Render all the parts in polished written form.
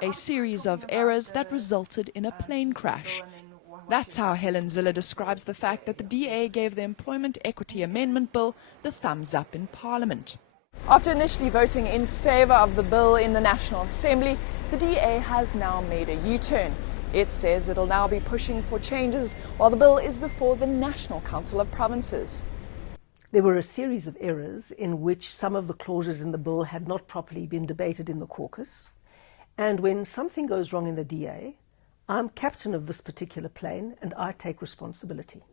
A series of errors that resulted in a plane crash. That's how Helen Zille describes the fact that the DA gave the Employment Equity Amendment Bill the thumbs up in Parliament. After initially voting in favour of the bill in the National Assembly, the DA has now made a U-turn. It says it'll now be pushing for changes while the bill is before the National Council of Provinces. There were a series of errors in which some of the clauses in the bill had not properly been debated in the caucus. And when something goes wrong in the DA, I'm captain of this particular plane and I take responsibility.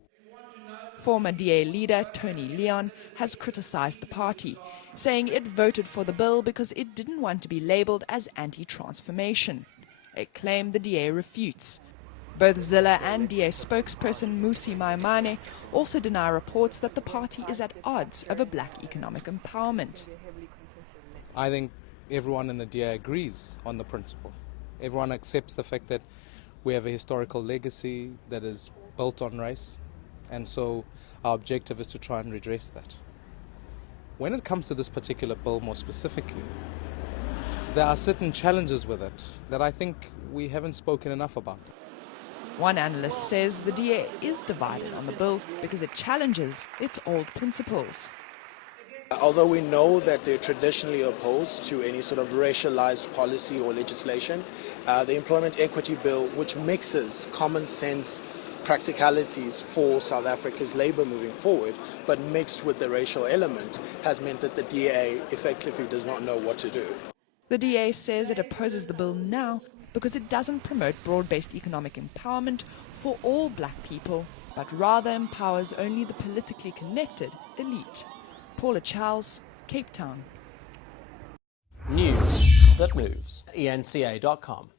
Former DA leader Tony Leon has criticised the party, saying it voted for the bill because it didn't want to be labelled as anti-transformation, a claim the DA refutes. Both Zille and DA spokesperson Musi Maimane also deny reports that the party is at odds over black economic empowerment. I think everyone in the DA agrees on the principle. Everyone accepts the fact that we have a historical legacy that is built on race, and so our objective is to try and redress that. When it comes to this particular bill more specifically, there are certain challenges with it that I think we haven't spoken enough about. One analyst says the DA is divided on the bill because it challenges its old principles. Although we know that they're traditionally opposed to any sort of racialized policy or legislation, the Employment Equity Bill, which mixes common sense practicalities for South Africa's labour moving forward, but mixed with the racial element, has meant that the DA effectively does not know what to do. The DA says it opposes the bill now because it doesn't promote broad-based economic empowerment for all black people, but rather empowers only the politically connected elite. Paula Charles, Cape Town. News that moves. eNCA.com.